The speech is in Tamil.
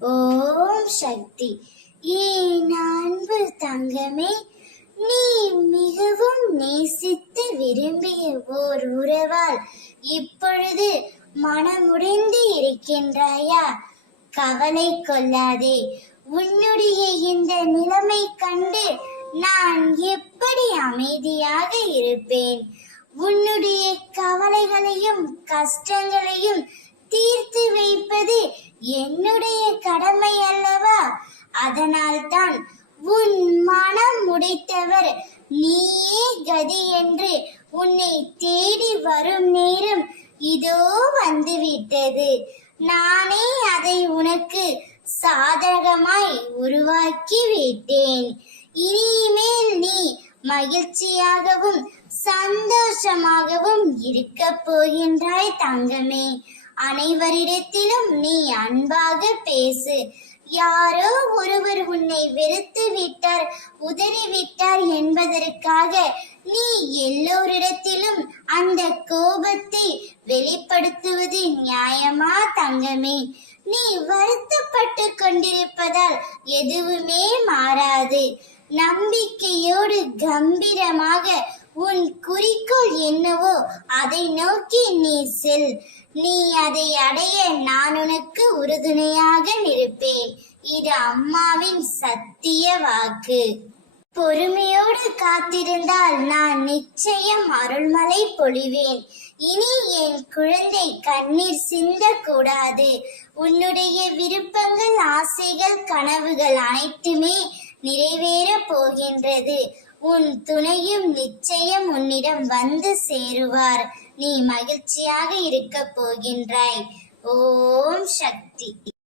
ஓம் சக்தி. என் அன்பு தங்கமே, நீ மிகவும் நேசித்து விரும்பிய ஓர் உறவால் இப்பொழுது மனமுடைந்து இருக்கின்றாயா? கவலை கொள்ளாதே. உன்னுடைய இந்த நிலைமை கண்டு நான் எப்படி அமைதியாக இருப்பேன்? உன்னுடைய கவலைகளையும் கஷ்டங்களையும் தீர்த்து வைப்பது என்னுடைய கடமை அல்லவா? அதனால்தான் உன் மனம் முடித்தவர் நீயே கதி என்று உன்னை தேடி வரும் நேரம் இதோ வந்துவிட்டது. நானே அதை உனக்கு சாதகமாய் உருவாக்கி விட்டேன். இனிமேல் நீ மகிழ்ச்சியாகவும் சந்தோஷமாகவும் இருக்க போகின்றாய் தங்கமே. அனைவரிடத்திலும் நீ அன்பாக பேசு. யாரோ ஒருவர் உன்னை வெறுத்து விட்டார், உதறிவிட்டார் என்பதற்காக நீ எல்லோரிடத்திலும் அந்த கோபத்தை வெளிப்படுத்துவது நியாயமா தங்கமே? நீ வருத்தப்பட்டு கொண்டிருப்பதால் எதுவுமே மாறாது. நம்பிக்கையோடு கம்பீரமாக உன் குறிக்கோள் என்னவோ அதை நோக்கி நீ செல். நீ அதை அடைய நான் உனக்கு உறுதுணையாக இருப்பேன். இது அம்மாவின் சத்திய வாக்கு. பொறுமையோடு காத்திருந்தால் நான் நிச்சயம் அருள்மழை பொழிவேன். இனி என் குழந்தை கண்ணீர் சிந்தக்கூடாது. உன்னுடைய விருப்பங்கள், ஆசைகள், கனவுகள் அனைத்துமே நிறைவேற போகின்றது. உன் துணையும் நிச்சயம் உன்னிடம் வந்து சேருவார். நீ மகிழ்ச்சியாக இருக்க போகின்றாய். ஓம் சக்தி.